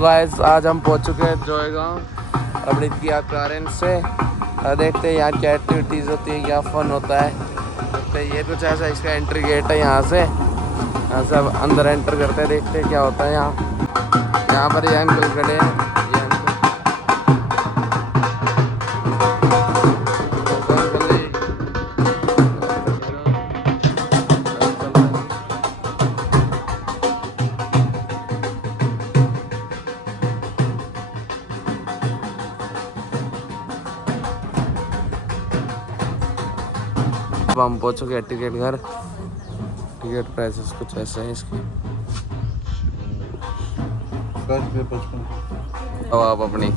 Guys आज हम पहुंच चुके हैं जोएगांव अपनी किया कारेंट से। देखते हैं यहाँ क्या एक्टिविटीज़ होती है, क्या फन होता है। देखते हैं, ये कुछ ऐसा इसका एंट्री गेट है। यहाँ से अब अंदर एंटर करते हैं, देखते हैं क्या होता है यहाँ पर। ये अंकल खड़े हैं, ये अंकल अब हम पहुँच चुके हैं टिकट घर। टिकट प्राइसेस कुछ ऐसे हैं इसके। अब आप अपनी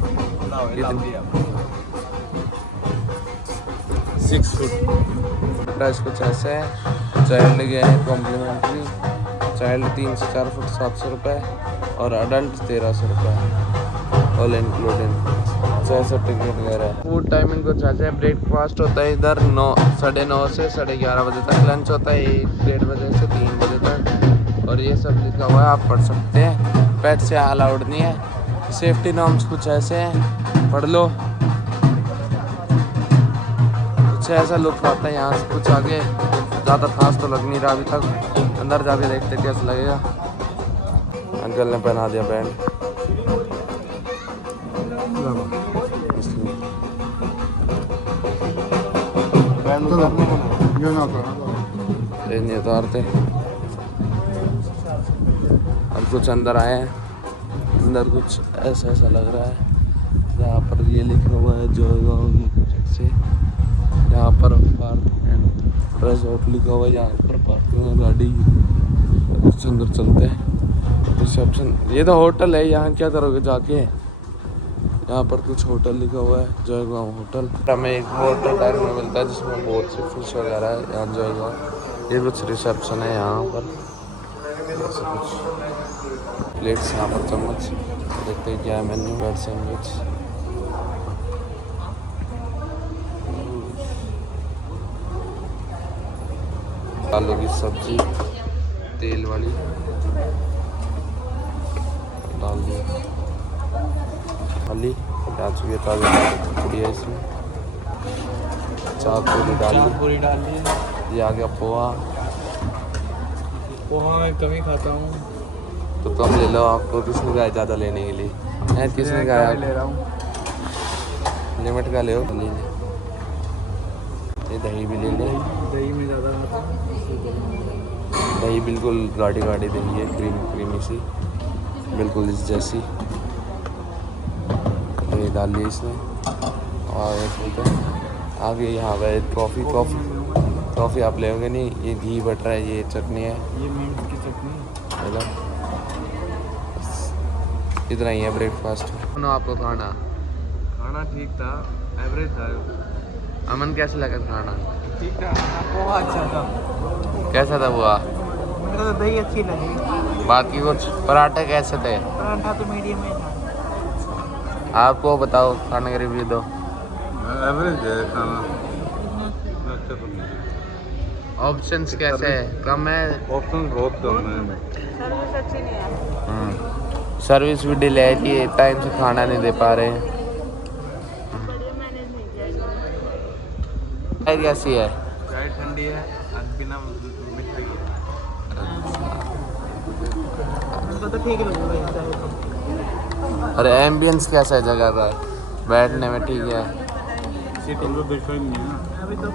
6 फुट प्राइस कुछ ऐसे है। चाइल्ड गया है कॉम्प्लीमेंट्री, चाइल्ड 3 से 4 फुट 700 रुपये और अडल्ट 1300 रुपये ऑल इंक्लूडिंग। ऐसा टिकट वगैरह है। फूड टाइमिंग कुछ ऐसे है। ब्रेकफास्ट होता है इधर 9:30 से 11:30 बजे तक। लंच होता है 1-1:30 बजे से 3 बजे तक। और ये सब लिखा हुआ है, आप पढ़ सकते हैं। पेट से अलाउड नहीं है। सेफ्टी नॉर्म्स कुछ ऐसे हैं, पढ़ लो। कुछ ऐसा लुक आता है यहाँ से। कुछ आगे ज़्यादा खास तो लग नहीं रहा अभी तक। अंदर जाके देखते कैसा लगेगा। अंकल ने पहना दिया बैंड। नहीं उतारते। अब कुछ अंदर आए हैं। अंदर कुछ ऐसा लग रहा है। यहाँ पर ये लिखा हुआ है जोएगांव की कुछ से। यहाँ पर पार्क एंड रिजॉर्ट लिखा हुआ है। यहाँ पर पार्किंग गाड़ी। कुछ अंदर चलते हैं। रिसेप्शन, ये तो होटल है। यहाँ क्या करोगे जाके। यहाँ पर कुछ होटल लिखा हुआ है, जोएगांव होटल। हमें एक होटल टाइप में मिलता है जिसमें बहुत सी फिश वगैरह है। यहाँ जोएगांव ये कुछ रिसेप्शन है। यहाँ पर ऐसे कुछ प्लेट्स, यहाँ पर चम्मच। देखते हैं क्या है मेन्यू। ब्रेड सैंडविच, आलू की सब्जी तेल वाली डाल दी। खाली प्याज भी ताज़ा पूरी है इसमें। चाट पूरी डाल दी। ये आ गया पोहा। पोहा मैं कम ही खाता हूँ। तो कम ले लो। आपको किसने कहा ज़्यादा लेने के लिए? किसने कहा? ले रहा हूँ। लिमिट का ले हो। ले ले। ये दही भी ले ले। दही में ज़्यादा दही बिल्कुल गाढ़ी दही है, क्रीमी सी, बिल्कुल इस जैसी। ये डाल ली इसने। और आगे यहाँ पे कॉफ़ी आप लेंगे नहीं। ये घी बटर है, ये चटनी है, ये मिंट की चटनी। इतना ही है ब्रेकफास्ट। आपको खाना ठीक था, एवरेज था। अमन कैसे लगा खाना? ठीक था, पोहा अच्छा था। कैसा था हुआ? मुझे तो दही अच्छी लगी। बाकी कुछ पराठे कैसे थे? पराठा तो मीडियम में था। आपको बताओ, खाने का रिव्यू दो। एवरेज है खाना। ऑप्शंस कैसे है? कम है? ऑप्शन बहुत कम है। सर्विस अच्छी नहीं है। सर्विस भी डिले है कि टाइम से खाना नहीं दे पा रहे हैं। कैसी है? चाय ठंडी है, बिना मीठा की तो ठीक है। अरे एम्बियंस कैसा है जगह का? बैठने में ठीक है। सीटिंग तो देखा ही नहीं है अभी तो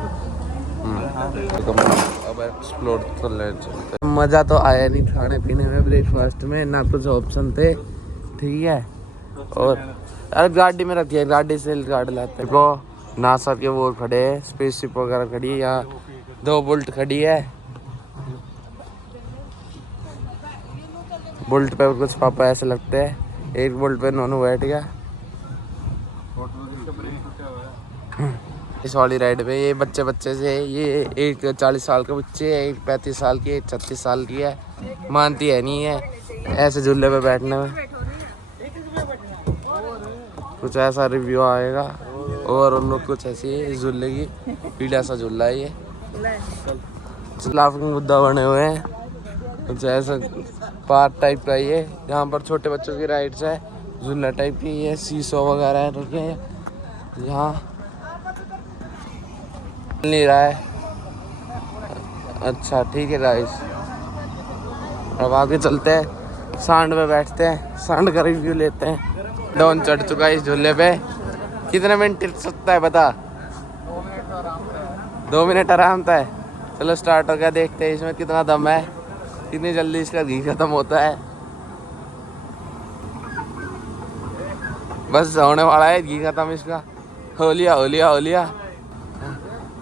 अब एक्सप्लोर कर ले चलते। मज़ा तो आया नहीं खाने पीने में। ब्रेकफास्ट में ना कुछ ऑप्शन थे, ठीक है। और अरे गाड़ी में रखी है, गाड़ी से गाड़ी लाते हैं को नासा के वो खड़े हैं, स्पेसशिप वगैरह खड़ी है। यहाँ 2 बुलेट खड़ी है। बुलेट पे कुछ पापा ऐसे लगते हैं। एक बुलेट पे नोनू बैठ गया इस वाली राइड पे। ये बच्चे से, ये एक 40 साल के बच्चे है, एक 35 साल की, एक 36 साल की है। मानती है नहीं है ऐसे झूले पे बैठने में। कुछ ऐसा रिव्यू आएगा। और उन लोग कुछ ऐसी है इस झूले की। पीला सा झूला है ये। लाफिंग बुद्धा बने हुए हैं। कुछ ऐसा पार्क टाइप का ये। यहाँ पर छोटे बच्चों की राइड्स है। झूला टाइप की ये सीसो वगैरह रुके यहाँ नहीं रहा है। अच्छा ठीक है गाइस, अब आगे चलते हैं, सांड पे बैठते हैं, सांड का रिव्यू लेते हैं। डॉन चढ़ चुका है इस झूले पे। कितने मिनट टिक सकता है बता? 2 मिनट आराम था। चलो स्टार्ट हो गया, देखते हैं इसमें कितना दम है, कितनी जल्दी इसका घी खत्म होता है। बस होने वाला है घी खत्म इसका। होलिया होलिया होलिया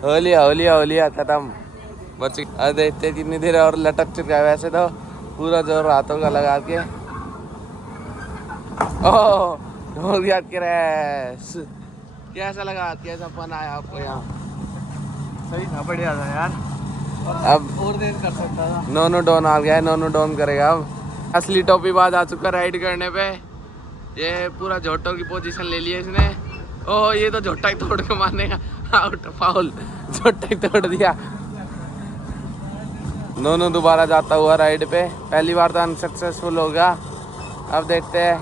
होलिया होलिया होलिया खत्म। बच अब देखते हैं कितनी देर और लटक चुका है। वैसे तो पूरा जोर हाथों का लगा के। ओह हो गया क्रैश। कैसा लगा, कैसा फन आया आपको यहाँ? सही था, बढ़िया था यार। अब और देर कर सकता था। नोनो डॉन आ गया है, नोनो डॉन करेगा अब। असली टोपी बाज आ चुका राइड करने पे। ये पूरा झोटो की पोजीशन ले ली है इसने। ओह ये तो झोटा ही तोड़ के मारनेगा। आउट फाउल, झोटा ही तोड़ दिया। नोनो दोबारा जाता हुआ राइड पे। पहली बार तो अनसक्सेसफुल हो गया। अब देखते हैं।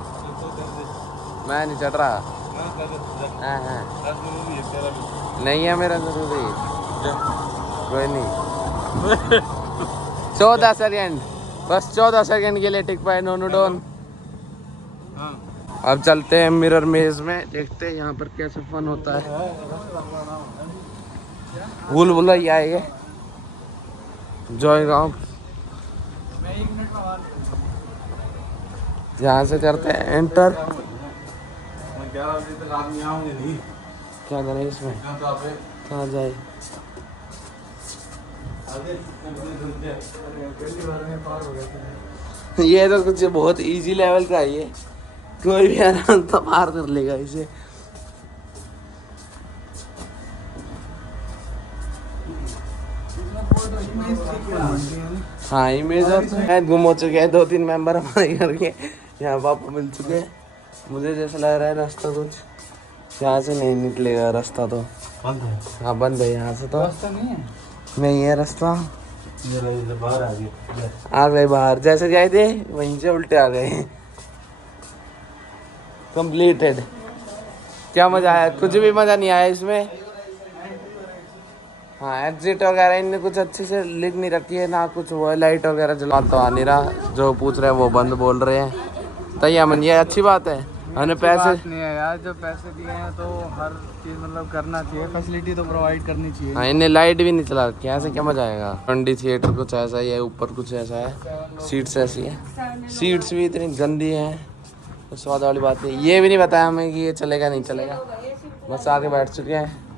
मैं नहीं चढ़ रहा। हाँ नहीं है मेरा जरूरी, कोई नहीं। 14 सेकेंड, बस 14 सेकेंड के लिए टिक पाए नोनो डॉन। अब चलते हैं मिरर मेज में, देखते हैं यहाँ पर कैसे फन होता है। बुलबुला ही आएगा जॉय गाँव। यहाँ से करते हैं एंटर। क्या करें इसमें, कहाँ जाए? ये तो कुछ बहुत इजी लेवल का है, ये कोई भी आराम तो पार कर लेगा इसे। हाँ इमेज गुम हो चुके हैं 2-3 मेंबर हमारे घर के। यहाँ पापा मिल चुके हैं। मुझे जैसा लग रहा है रास्ता कुछ यहाँ से नहीं निकलेगा, रास्ता तो बंद है। हाँ बंद है, यहाँ से तो रास्ता नहीं है रास्ता। बाहर आ गए, बाहर जैसे गए थे वहीं से उल्टे आ गए। कंप्लीटेड। क्या मजा आया? कुछ भी मजा नहीं आया इसमें। हाँ एग्जिट वगैरह इनने कुछ अच्छे से लिख नहीं रखी है ना, कुछ वो लाइट वगैरह जला तो आ नहीं रहा। जो पूछ रहे हैं वो बंद बोल रहे हैं। तो ये अच्छी बात है। हमने पैसे नहीं है यार, जो पैसे दिए हैं तो हर चीज़ मतलब करना चाहिए, फैसिलिटी तो प्रोवाइड करनी चाहिए। हाँ इन्हें लाइट भी नहीं चला रखी है, ऐसे क्या मजा आएगा। मंडी थिएटर कुछ ऐसा ही है, ऊपर कुछ ऐसा है, सीट्स ऐसी है। सीट्स भी इतनी गंदी हैं, तो स्वाद वाली बात है। ये भी नहीं बताया हमें कि ये चलेगा नहीं चलेगा, बस आके बैठ चुके हैं।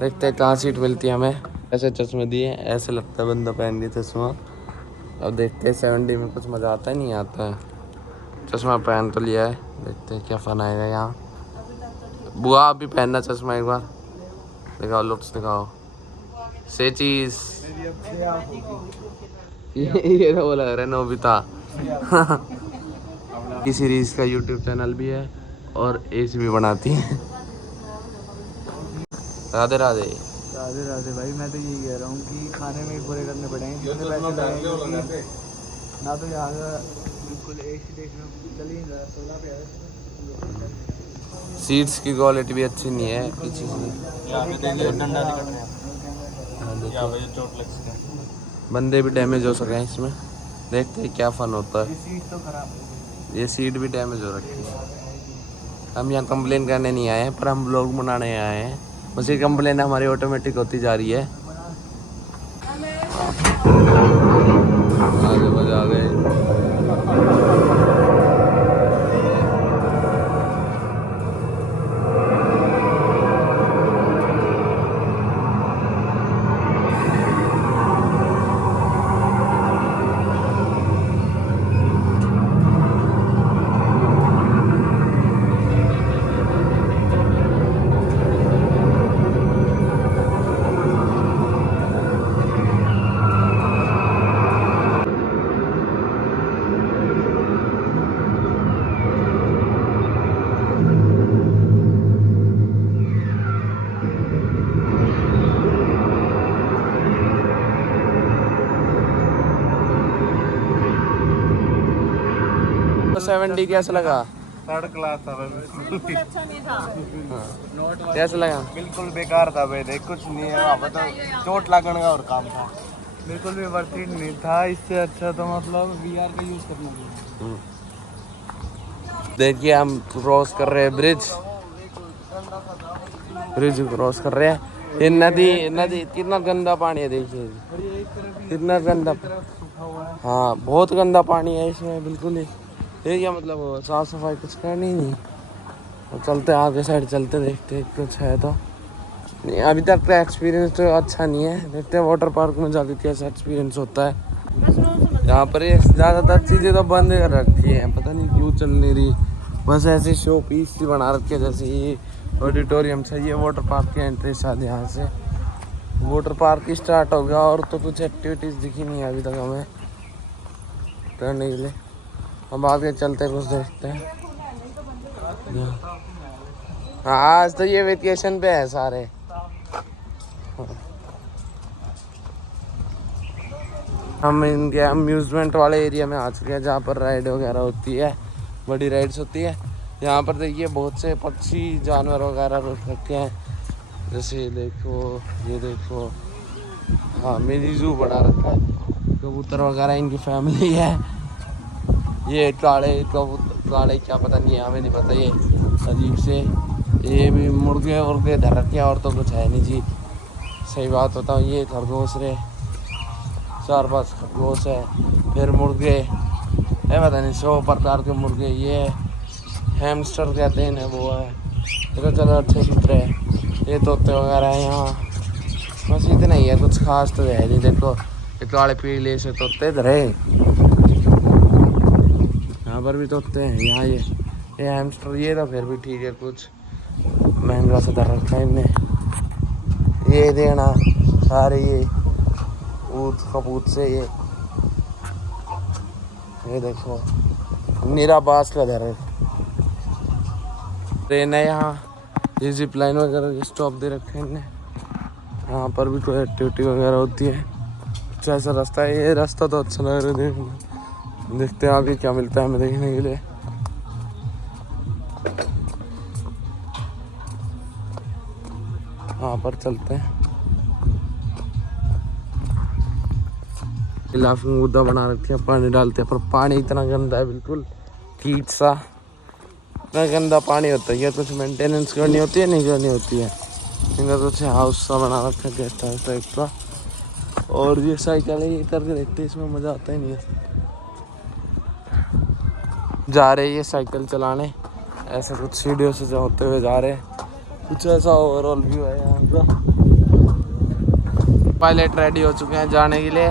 देखते हैं कहाँ सीट मिलती है हमें। ऐसे चश्मे दिए, ऐसे लगता है बंदा पहन लिया चश्मा। अब देखते हैं 70 में कुछ मज़ा आता है नहीं आता है। चश्मा पहन तो लिया है, देखते हैं क्या फन आएगा यहाँ। बुआ आप भी पहनना चश्मा एक बार, दिखाओ लुक्स दिखाओ। से चीज ये तो वो लग रहा है नोबिता। इस सीरीज का यूट्यूब चैनल भी है और एसी भी बनाती है। राधे राधे। राधे राधे भाई, मैं तो यही कह रहा हूँ कि खाने में ही पूरे करने पड़ेंगे जितने पैसे लगेंगे। ना तो यहाँ का बिल्कुल एसी देखने चल ही रहा है, 16 पे है। सीट्स की क्वालिटी भी अच्छी नहीं है पीछे से। बंदे भी डैमेज हो सके हैं इसमें, देखते हैं क्या फन होता है। सीट तो खराब, ये सीट भी डैमेज हो रखी है। हम यहाँ कंप्लेन करने नहीं आए हैं, पर हम लोग मनाने आए हैं। बस ये कंप्लेन हमारी ऑटोमेटिक होती जा रही है। आगे बजा गए। तो 70 कैसा लगा? थर्ड क्लास था भाई, बिल्कुल अच्छा नहीं था। हाँ। कैसा लगा? बिल्कुल बेकार था भाई, देख कुछ नहीं है वहाँ पर, तो चोट लगने का और काम था, बिल्कुल भी वर्थ इट नहीं था। इससे अच्छा तो मतलब VR का यूज़ करना चाहिए। देखिए हम क्रॉस कर रहे हैं ब्रिज क्रॉस कर रहे हैं। ये नदी कितना गंदा पानी है, देखिए कितना गंदा। हाँ बहुत गंदा पानी है इसमें, बिल्कुल ही। ये क्या मतलब हुआ? साफ सफाई कुछ करनी ही नहीं। और चलते आगे साइड चलते, देखते कुछ है तो नहीं। अभी तक का एक्सपीरियंस तो अच्छा नहीं है, देखते हैं वाटर पार्क में जाके कैसा एक्सपीरियंस होता है। यहाँ पर ये ज़्यादातर चीज़ें तो बंद कर रखी हैं, पता नहीं क्यों चल नहीं रही। बस ऐसे शो पीस सी बना रखे, जैसे ये ऑडिटोरियम से ये वाटर पार्क की एंट्री शायद यहाँ से वाटर पार्क स्टार्ट हो गया, और तो कुछ एक्टिविटीज़ दिखी नहीं है अभी तक हमें करने के लिए। हम आगे चलते कुछ देखते हैं। हाँ आज तो ये वेकेशन पे है सारे। हम इनके अम्यूज़मेंट वाले एरिया में आ चुके हैं, जहाँ पर राइड वगैरह होती है, बड़ी राइड्स होती है। यहाँ पर देखिए बहुत से पक्षी जानवर वगैरह रख रखे हैं, जैसे ये देखो हाँ मिनी जू बना रखा है। कबूतर वगैरह इनकी फैमिली है। ये काले क्या पता नहीं है, हमें नहीं पता। ये अजीब से ये भी मुर्गे उर्गे धर रखे हैं, और तो कुछ है नहीं जी, सही बात बताऊँ। ये खरगोश रहे 4-5 खरगोश है, फिर मुर्गे है, पता नहीं 100 प्रकार के मुर्गे। ये हैमस्टर कहते हैं वो है। देखो चलो अच्छे चित्र है। ये तोते वगैरह है यहाँ, बस इतना ही है, कुछ खास तो है नहीं। देखो ये काले पीले से तोते इधर है, यहाँ पर भी तोते हैं। यहाँ ये हैमस्टर, ये तो फिर भी ठीक है, कुछ महंगा से धर रखा है इनने। ये देना सारे ये ऊँट कपूत से ये देखो नीरा बास का धर है। ट्रेन है यहाँ, ये जिप लाइन वगैरह के स्टॉप दे रखे हैं इनने। यहाँ पर भी कोई एक्टिविटी वगैरह होती है। अच्छा ऐसा रास्ता है, ये रास्ता तो अच्छा लग रहा है। देखते हैं आगे क्या मिलता है हमें देखने के लिए। यहाँ पर चलते हैं। लाफिंग मुद्दा बना रखे हैं, पानी डालते हैं, पर पानी इतना गंदा है, बिल्कुल कीट सा। इतना गंदा पानी होता है, या कुछ मेंटेनेंस करनी होती है, नहीं करनी होती है। इनका कुछ हाउस सा बना रखा है, गेस्ट हाउस टाइप का। और ये साइकिल है, ये करके देखते हैं, इसमें मज़ा आता ही नहीं है। जा रहे ये साइकिल चलाने, ऐसे कुछ सीढ़ियों से होते हुए जा रहे हैं। कुछ ऐसा ओवरऑल व्यू है यहाँ का। पायलट रेडी हो चुके हैं जाने के लिए,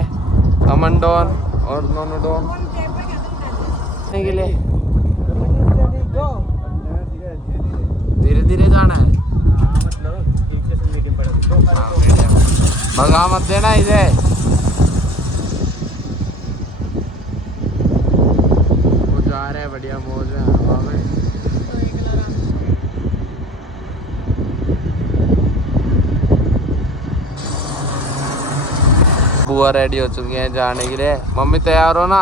अमन डॉन और नोनो डॉन के लिए। धीरे धीरे जाना है, भगा मत देना इसे। वो जा रहे हैं बढ़िया मौज में हवा में। बुआ रेडी हो चुकी हैं जाने के लिए। मम्मी तैयार हो ना?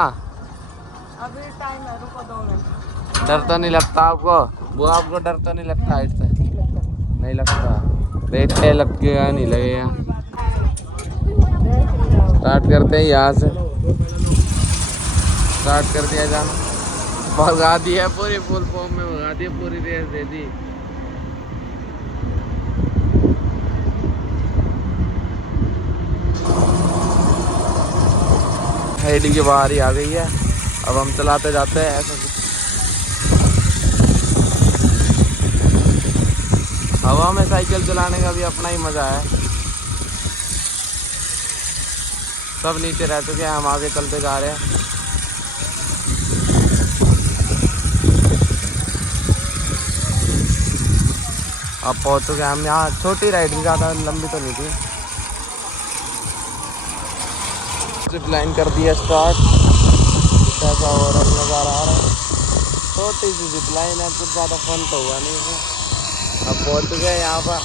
अभी टाइम है, रुको 2 मिनट। डर तो नहीं लगता आपको? बुआ आपको डर तो नहीं लगता हाइट से? नहीं लगता, देखते लगेगा नहीं लगेगा। स्टार्ट करते हैं यहाँ से, स्टार्ट कर दिया जाना। भगा दिया पूरी फुल फॉर्म में, भगा दिया, पूरी रेस दे दी। हेडी के बाहर ही आ गई है, अब हम चलाते जाते हैं ऐसा कुछ। हवा में साइकिल चलाने का भी अपना ही मजा है। सब नीचे रह चुके हैं, हम आगे चलते जा रहे हैं। अब पहुंच चुके हैं हम यहाँ। छोटी राइड भी, ज़्यादा लंबी तो नहीं थी। जिप लाइन कर दिया स्टार्ट, कैसा ओवरऑल नज़ारा आ रहा है। छोटी सी जिप लाइन है, कुछ ज़्यादा फन तो हुआ नहीं इसमें। अब पहुंच चुके हैं यहाँ पर।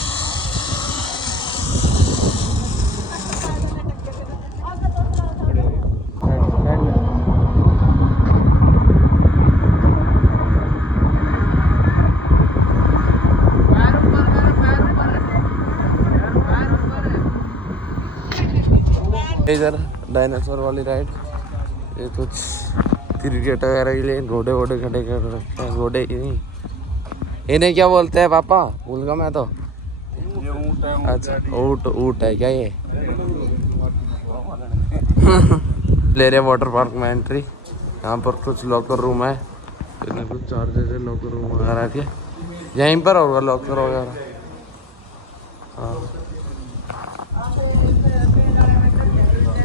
इधर डायनासोर वाली राइड, ये कुछ क्रिकेट वगैरह के लिए घोड़े वोड़े खड़े कर रखे हैं। घोड़े ही नहीं, इन्हें क्या बोलते हैं पापा, भूल गया मैं तो। अच्छा ऊँट, ऊँट है क्या ये? ले रहे वाटर पार्क में एंट्री। यहाँ पर कुछ लॉकर रूम है, इन्हें कुछ चार्जेस है लॉकर रूम वगैरह के। यहीं पर होगा लॉकर वगैरह। हाँ,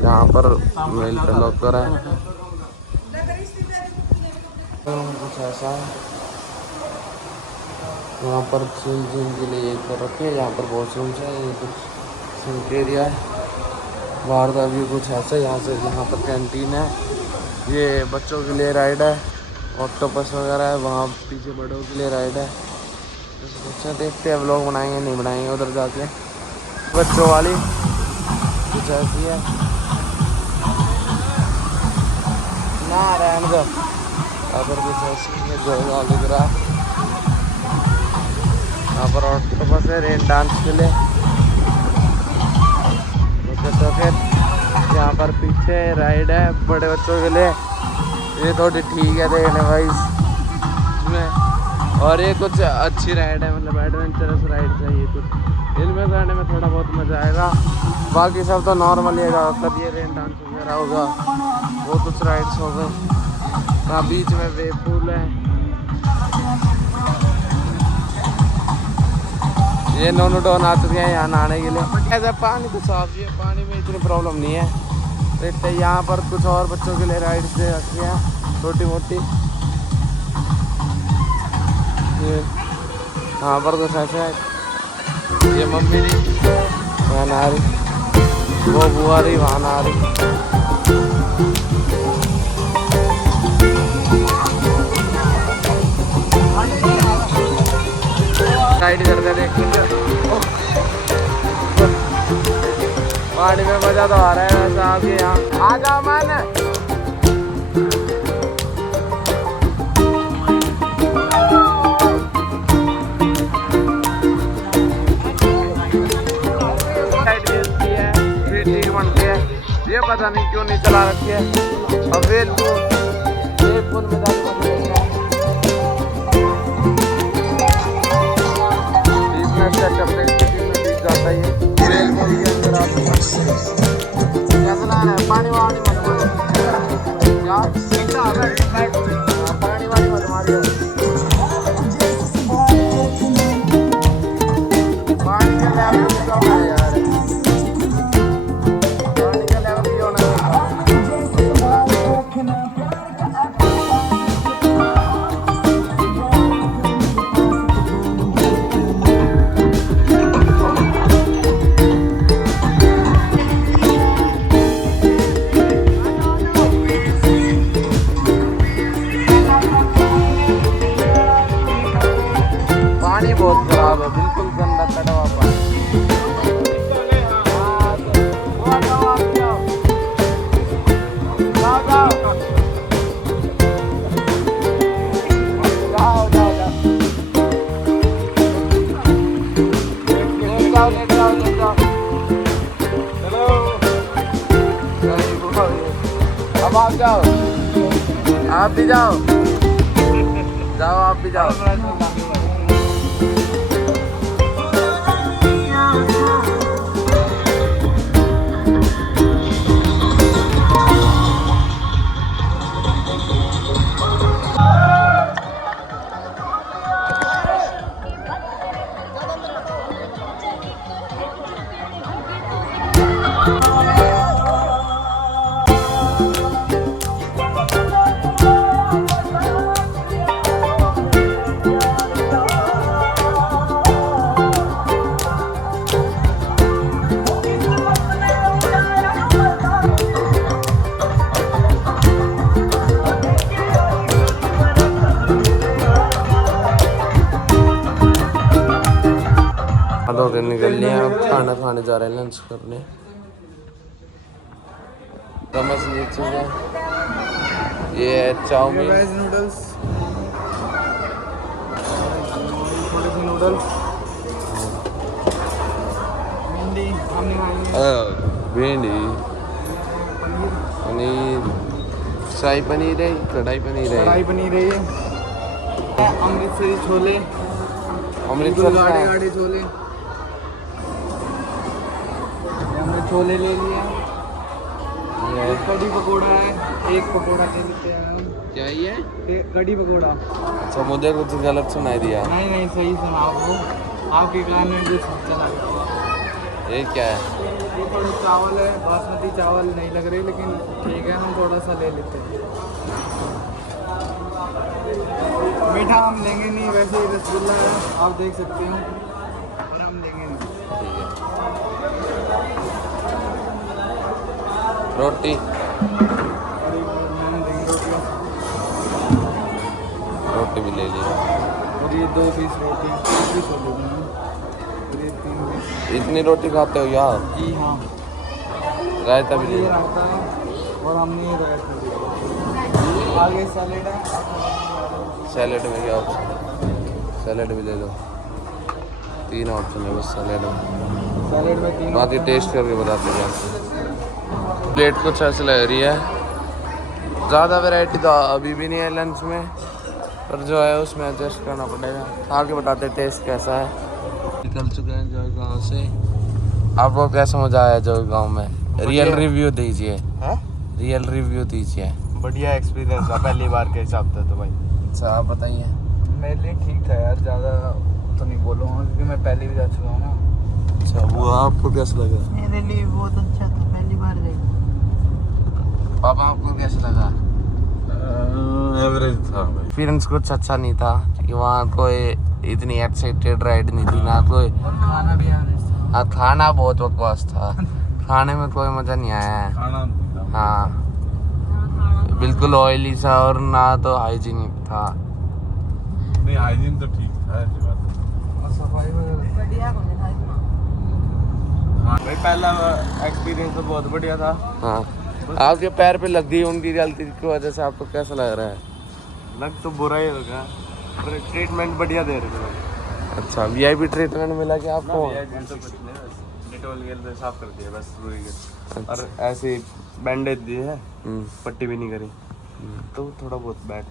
यहाँ पर मेल पे लॉकर है। कुछ ऐसा है, यहाँ पर जिम के लिए एक कर रखे हैं। यहाँ पर वॉशरूम्स है, ये कुछ सिंक एरिया है। बाहर का व्यू कुछ ऐसा है। यहाँ से यहाँ पर कैंटीन है, ये बच्चों के लिए राइड है, ऑक्टोपस वगैरह है। वहाँ पीछे बड़ों के लिए राइड है। अच्छा देखते हैं, व्लॉग बनाएंगे नहीं बनाएंगे उधर जाके। बच्चों वाली कुछ ऐसी है ना, रहने दो। यहाँ पर कुछ ऐसी है जो दिख रहा है। यहाँ पर ऑक्टोपस है रेन डांस के लिए। तो फिर यहाँ पर पीछे राइड है बड़े बच्चों के लिए, ये थोड़ी ठीक है देखने वाइज इसमें। और ये कुछ अच्छी राइड है, मतलब एडवेंचरस राइड है ये कुछ। इनमें जाने में थोड़ा बहुत मज़ा आएगा, बाकी सब तो नॉर्मल ही है। ज़्यादातर ये रेन डांस वगैरह होगा, वो कुछ राइड्स हो गए। यहाँ बीच में वेव पूल है, ये नोनो डोन आ चुके हैं यहाँ नहाने के लिए। ऐसा पानी तो साफ ही है, पानी में इतनी प्रॉब्लम नहीं है। देखते यहाँ पर कुछ और बच्चों के लिए राइड्स दे रखी हैं छोटी मोटी। ये यहाँ पर कुछ ऐसे है, ये मम्मी जी वहाँ नहा रही, वो बुआ रही वहाँ नहा रही। राइड करते देखते पानी में मजा तो आ रहा है वैसे। आपके यहाँ आ जाओ मान। ये पता नहीं क्यों नहीं चला रखी है। अब वेल पुल में सेटअप जाता है। पानी वानी मत पानी वानी मत मारियो। पानी का लेवल कम है यार, पानी का लेवल भी होना चाहिए। पानी बहुत खराब है, बिल्कुल गंदा कटा हुआ पानी। अब आप जाओ, आप भी जाओ, जाओ आप भी जाओ। होकर निकल लिए, अब खाना खाने जा रहे हैं, लंच करने। समझ लीजिए ये है चाउमीन, वेज नूडल्स, थोड़े से नूडल्स, भिंडी हमने खाई है, भिंडी शाही पनीर है, कढ़ाई पनीर है। कढ़ाई पनीर है ये, अमृतसरी छोले, अमृतसर गाढ़े का गाढ़े छोले। हमने छोले ले लिए, है। एक कढ़ी पकौड़ा है, एक पकौड़ा ले लेते हैं हम। क्या ये? कढ़ी पकौड़ा। अच्छा, मुझे कुछ गलत सुनाई दिया। नहीं नहीं, सही सुना आपको, आपके कान में जो चला गया। ये क्या है? ये थोड़े चावल है, बासमती चावल नहीं लग रहे, लेकिन ठीक है, हम थोड़ा सा ले लेते हैं। मीठा हम लेंगे नहीं, वैसे ही रसगुल्ला है, आप देख सकते हो, और हम लेंगे नहीं। ठीक है। रोटी, और एक हम देंगे रोटी, रोटी भी ले ली। और ये 2 पीस रोटी, 3 पीस हो गए हैं, और ये 3 पीस। इतनी रोटी खाते हो यार? जी हाँ, रायता भी और ले ये लो। रहता है, और हमने ये रायता लिया। आगे सैलेड है, सैलेड में क्या ऑप्शन? सैलेड भी ले लो। 3 ऑप्शन है बस सैलेड में। सैलेड में 3 बाकी टेस्ट करके बताते हैं। प्लेट कुछ ऐसी लग रही है, ज़्यादा वैरायटी तो अभी भी नहीं है लंच में, पर जो है उसमें एडजस्ट करना पड़ेगा। आगे बताते हैं टेस्ट कैसा है। निकल चुके हैं जो गाँव से। आपको कैसा मजा आया जो गाँव में? रियल रिव्यू दीजिए, रियल रिव्यू दीजिए। बढ़िया एक्सपीरियंस था पहली बार के हिसाब से तो भाई। अच्छा, आप बताइए। मेरे लिए ठीक था यार, ज़्यादा तो नहीं बोलूँगा क्योंकि मैं पहले भी जा चुका हूँ ना। अच्छा, वो आपको कैसा लगा? मेरे लिए बहुत अच्छा था, पहली बार गई। पापा आपको कैसा लगा? एवरेज था भाई। एक्सपीरियंस कुछ अच्छा नहीं था क्योंकि वहाँ कोई इतनी एक्साइटेड राइड नहीं थी ना कोई। और खाना भी आने से। हाँ, खाना बहुत बकवास था, खाने में कोई मज़ा नहीं आया है। खाना हाँ, बिल्कुल ऑयली सा और ना तो हाइजीनिक था। नहीं, हाइजीन तो ठीक था, ऐसी बात नहीं। और सफाई वगैरह। बढ़िया को नहीं था इतना। हाँ भाई, पहला एक्सपीरियंस तो बहुत बढ़िया था। हाँ, आपके पैर पे लग गई उनकी गलती की वजह से, आपको कैसा लग रहा है? लग तो बुरा ही होगा, पर ट्रीटमेंट बढ़िया दे रहे थे। अच्छा, वीआईपी ट्रीटमेंट मिला क्या आपको? डिटॉल गेल से साफ कर दिया बस, रुई के। अच्छा। और ऐसे बैंडेज दिए है, हम्म, पट्टी भी नहीं करी, तो थोड़ा बहुत बैठ